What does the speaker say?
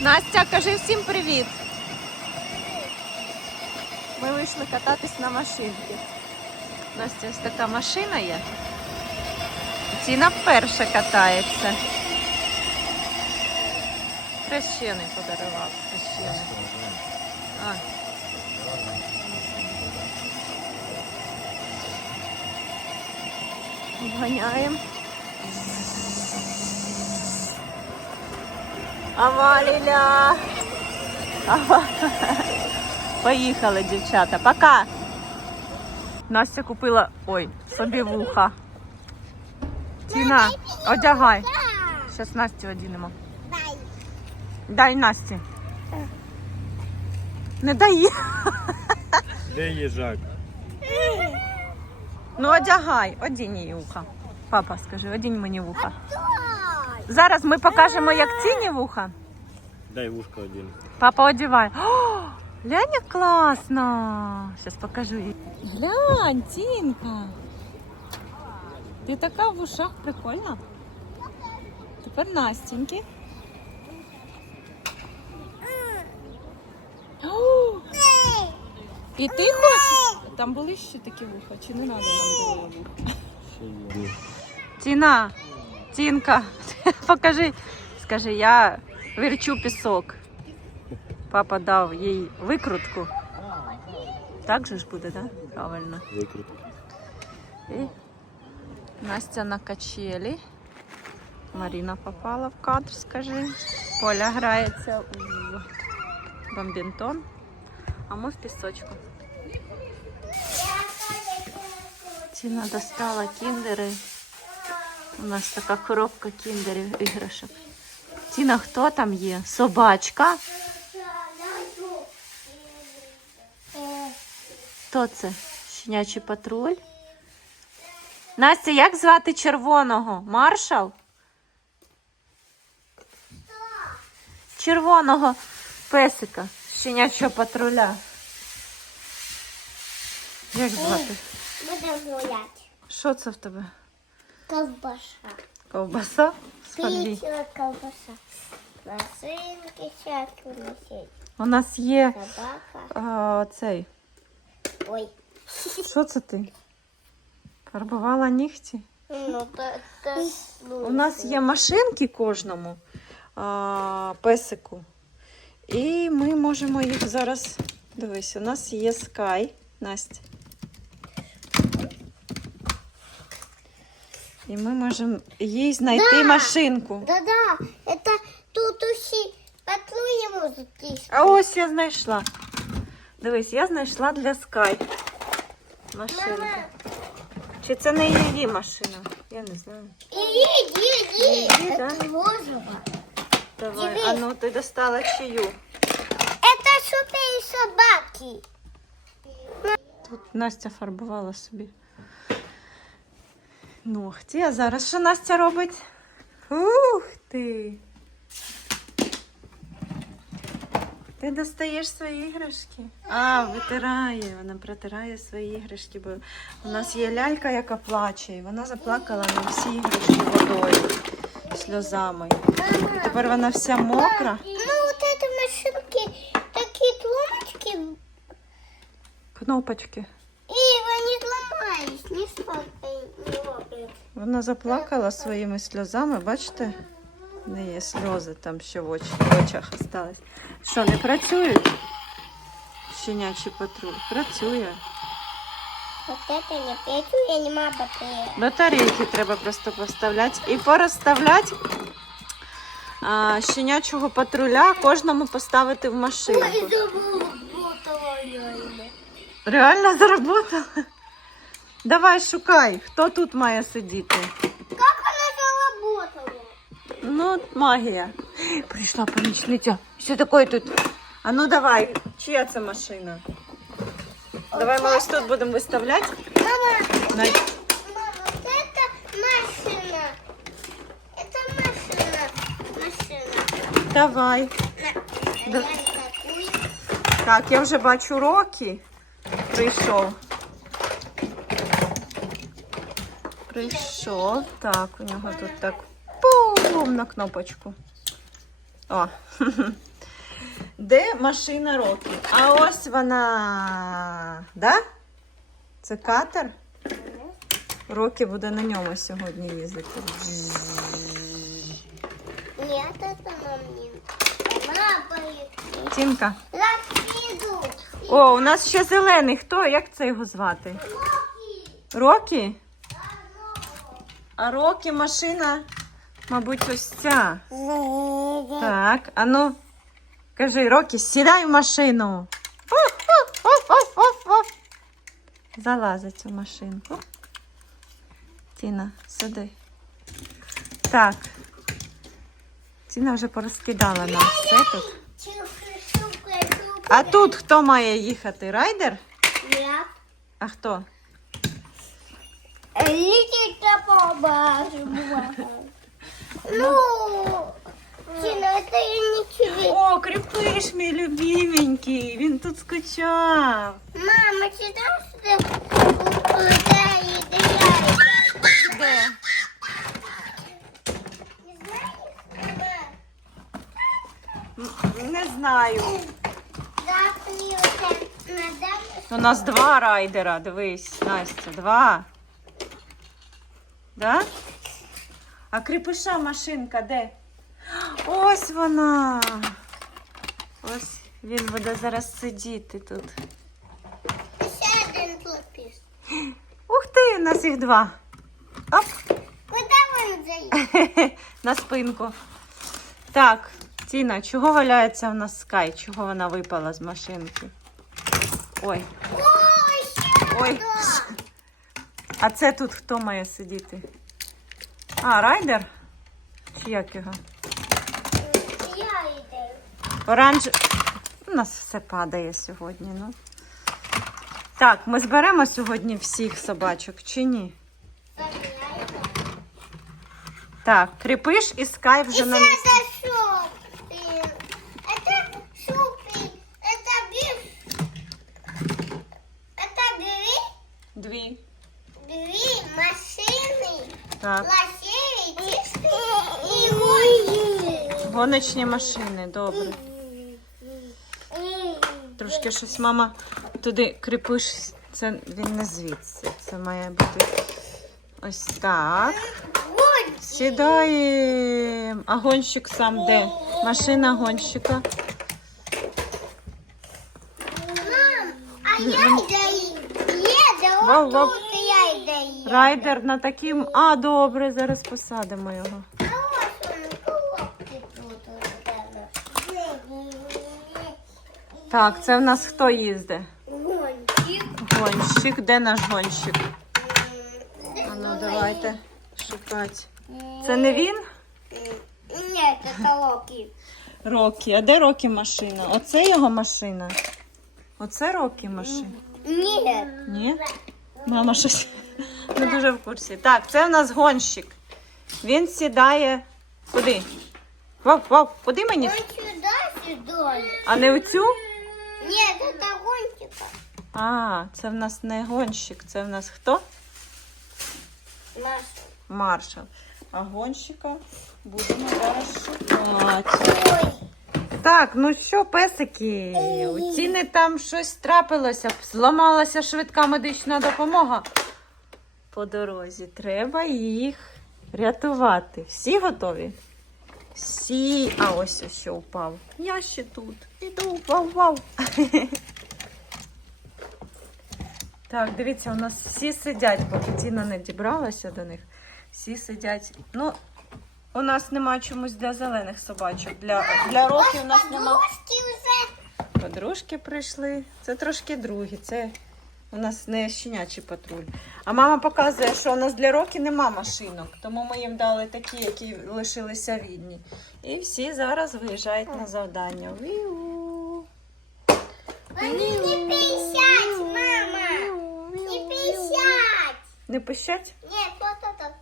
Настя, кажи всім привіт. Ми вийшли кататись на машинці. Настя, ось така машина є. Ціна вперше катається. Хрещений подарував. Хрещений. А. Обганяємо. Аваліля. Ава. Поїхали, дівчата. Пока. Настя купила ой, собі вуха. Тіна, одягай. Зараз Настю одінемо. Дай. Дай Насті. Не дай. Де їжак? Ну одягай, одінь її вуха. Папа, скажи, одінь мені вуха. Зараз ми покажемо, як ціні вуха. Дай вушко один. Папа одівай. О, глянь, як класно. Зараз покажу їй. Глянь, Тінка. Ти така в ушах прикольна. Тепер Настіньки. О, І ти хочеш? Там були ще такі вуха, чи не треба нам було вуха? Тіна, Тінка, покажи. Скажи, я верчу пісок. Папа дав їй викрутку. Так же ж буде, так? Да? Правильно. Викрутка. І Настя на качелі. Маріна попала в кадр, скажи. Поля грається в бомбінтон, а ми в пісочку. Тіна достала кіндери. У нас така коробка кіндерів іграшок. Тіна, хто там є? Собачка. Хто це? Щенячий патруль. Настя, як звати червоного? Маршал? Червоного песика, щенячого патруля. Як звати? Будемо гуляти. Що це в тебе? Ковбаса? Сподвій. Пічила ковбаса. Машинки всякі носить. У нас є Собака. а, цей. Ой. Що це ти? Фарбувала нігті? Ну, то, то, ну, У нас є машинки кожному а, песику. І ми можемо їх зараз. Дивись, у нас є Sky, Настя. І ми можемо їй знайти Да. машинку. Да-да, это тут усі патрулі музики. А ось я знайшла. Дивись, я знайшла для Sky машинку. Чи це не її машина? Я не знаю. Иди, иди, иди. Иди, да. Это розово. Давай, Дивись. а ну ти достала чию. Это супер собаки. Тут Настя фарбувала собі ногті. А зараз що Настя робить? Ух ти! Ти достаєш свої іграшки? А, витирає. Вона протирає свої іграшки, бо у нас є лялька, яка плаче, і вона заплакала на всі іграшки водою, сльозами. І тепер вона вся мокра. Ну, вот это машинки, такие тлумочки, Кнопочки. и они сломались, не роблять. Вона заплакала своїми сльозами, бачите? В неї є сльози там ще в, оч... в очах остались. Що, не працюють? Щенячий патруль. Працює. Вот это не печу, я не. Батарейки треба просто поставляти і порозставляти а, щенячого патруля кожному поставити в машинку. заработала реально. Реально заработала? Давай шукай, хто тут має сидіти. Как она заработала? Ну, магія. Прийшла помічниця. Що таке тут? А ну давай, чия це машина? Давай ми ось тут будемо виставляти. Мама, Най- мама, вот это машина. Это машина. Машина. Давай. На. Да. Я такую. Так, я вже бачу Рокі. Прийшов. Прийшов. Так, у нього тут так пум на кнопочку. О, Де машина Рокі? А ось вона. Да? Це катер? Рокі буде на ньому сьогодні їздити. Не. Она полетит. Тімка. О, у нас ще зелений. Хто? Як це його звати? Рокі? А Рокі машина, мабуть, ось ця. Так, а ну, кажи, Рокі, сідай в машину. Залазить у машинку. Тіна, сиди. Так. Тіна вже порозкидала нас все тут. А тут хто має їхати? Райдер? Я. А хто? Ну, это я ничего. О, кріпиш, мій любименький. Він тут скучав. Мама, читал, что куда играет? Де? Не Не знаю. У нас два райдера, дивись, Настя, два. Да? А кріпиша машинка де? Ось вона. Ось він буде зараз сидіти тут. Еще один подпись. Ух ти, у нас їх два. Оп. Куда он заедет? На спинку. Так, Тіна, чого валяється у нас скай? Чого вона випала з машинки? Ой, Ой, еще ой. А це тут хто має сидіти? А, райдер? Чи як його? Иду. Оранж. У нас все падає сьогодні, ну. Так, ми зберемо сьогодні всіх собачок чи ні? Так, кріпиш і скай вже на місці. Гоночні машини, добре. Трошки щось мама туди кріпиш. Це він не звідси. Це має бути ось так. Сідаємо. А гонщик сам де? Машина гонщика. Мам, а я Вау, вау. Райдер на таким. А, добре, зараз посадимо його. А вот он, колодки тут. Так, це в нас хто їздить? Гонщик. Гонщик. Де наш гонщик? А ну давайте шукати. Це не він? Нет, это Локи. Рокі. А де Рокі машина? Оце його машина. Оце Рокі машина. Нет. Ні? Мама щось не дуже в курсі. Так, це в нас гонщик. Він сідає. Куди? Вов, вов, куди мені? Он сюда, сюда. А не в Нет, это гонщика. А, це в нас не гонщик, це в нас хто? Наш. Маршал. А гонщика будемо зараз шукати. Ой. Так, ну що, песики? У ціни там щось трапилося, зламалася швидка медична допомога. По дорозі треба їх рятувати. Всі готові? Всі. А ось що впав. Я ще тут. Іду, вау, вау. Так, дивіться, у нас всі сидять, поки Тіна не дібралася до них. Всі сидять. Ну, у нас нема чомусь для зелених собачок. Для, для років у нас нема. Подружки прийшли. Це трошки другі. Це у нас не щенячий патруль. А мама показує, що у нас для роки нема машинок, тому ми їм дали такі, які лишилися рідні. І всі зараз виїжджають на завдання. Віу. Вони не пищать, мама. Не пищать. Не пищать? Нет,